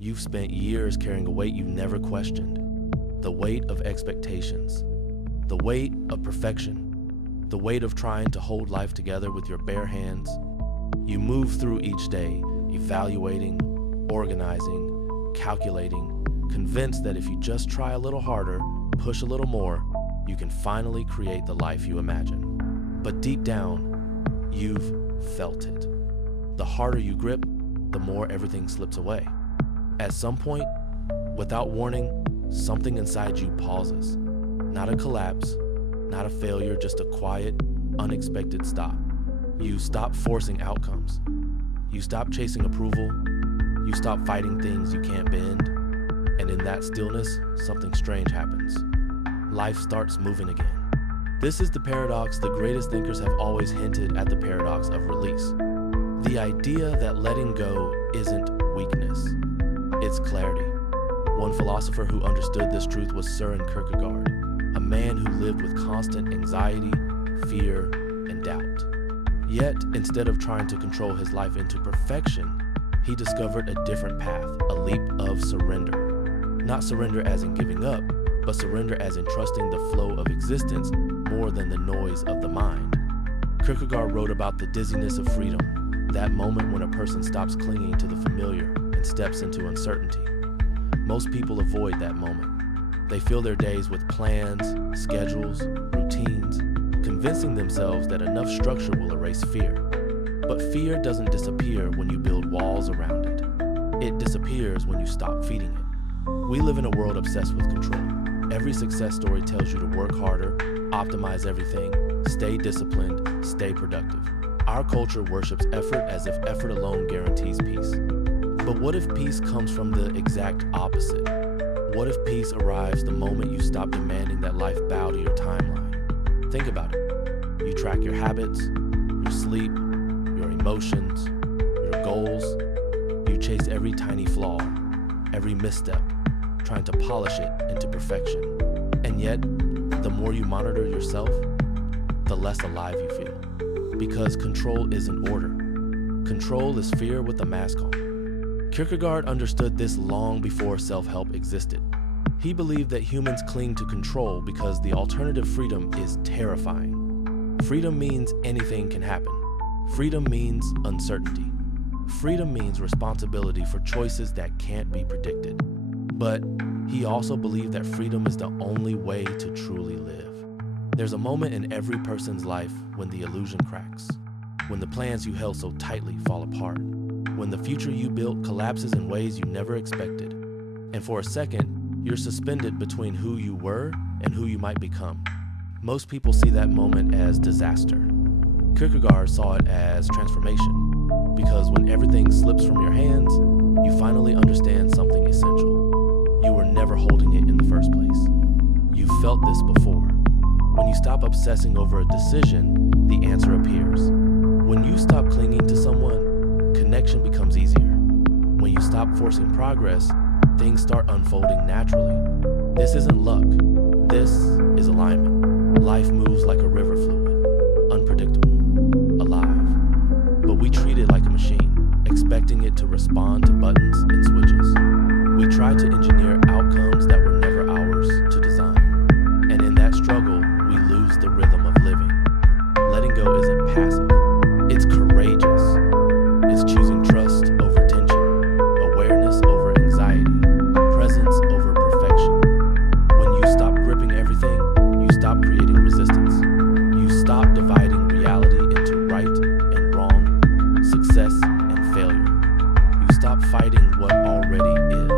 You've spent years carrying a weight you never questioned. The weight of expectations. The weight of perfection. The weight of trying to hold life together with your bare hands. You move through each day, evaluating, organizing, calculating, convinced that if you just try a little harder, push a little more, you can finally create the life you imagine. But deep down, you've felt it. The harder you grip, the more everything slips away. At some point, without warning, something inside you pauses. Not a collapse, not a failure, just a quiet, unexpected stop. You stop forcing outcomes. You stop chasing approval. You stop fighting things you can't bend. And in that stillness, something strange happens. Life starts moving again. This is the paradox. The greatest thinkers have always hinted at the paradox of release. The idea that letting go isn't weakness, it's clarity. One philosopher who understood this truth was Kierkegaard, a man who lived with constant anxiety, fear, and doubt. Yet, instead of trying to control his life into perfection, he discovered a different path, a leap of surrender. Not surrender as in giving up, but surrender as in trusting the flow of existence more than the noise of the mind. Kierkegaard wrote about the dizziness of freedom, that moment when a person stops clinging to the familiar and steps into uncertainty. Most people avoid that moment. They fill their days with plans, schedules, routines, convincing themselves that enough structure will erase fear. But fear doesn't disappear when you build walls around it. It disappears when you stop feeding it. We live in a world obsessed with control. Every success story tells you to work harder, optimize everything, stay disciplined, stay productive. Our culture worships effort as if effort alone guarantees peace. But what if peace comes from the exact opposite? What if peace arrives the moment you stop demanding that life bow to your timeline? Think about it. You track your habits, your sleep, your emotions, your goals. You chase every tiny flaw, every misstep, trying to polish it into perfection. And yet, the more you monitor yourself, the less alive you feel. Because control isn't order. Control is fear with a mask on. Kierkegaard understood this long before self-help existed. He believed that humans cling to control because the alternative freedom is terrifying. Freedom means anything can happen. Freedom means uncertainty. Freedom means responsibility for choices that can't be predicted. But he also believed that freedom is the only way to truly live. There's a moment in every person's life when the illusion cracks, when the plans you held so tightly fall apart, when the future you built collapses in ways you never expected. And for a second, you're suspended between who you were and who you might become. Most people see that moment as disaster. Kierkegaard saw it as transformation, because when everything slips from your hands, you finally understand something essential. You were never holding it in the first place. You felt this before. When you stop obsessing over a decision, the answer appears. When you stop clinging to someone, connection becomes easier. When you stop forcing progress, things start unfolding naturally. This isn't luck. This is alignment. Life moves like a river fluid, unpredictable, alive. But we treat it like a machine, expecting it to respond to buttons and switches. We try to engineer outcomes that were never ours to design. And in that struggle, we lose the rhythm of living. Letting go isn't passive, it's courageous. It's choosing trust over tension, awareness over anxiety, presence over perfection. When you stop gripping everything, you stop creating resistance. You stop dividing reality into right and wrong, success and failure. You stop fighting what already is.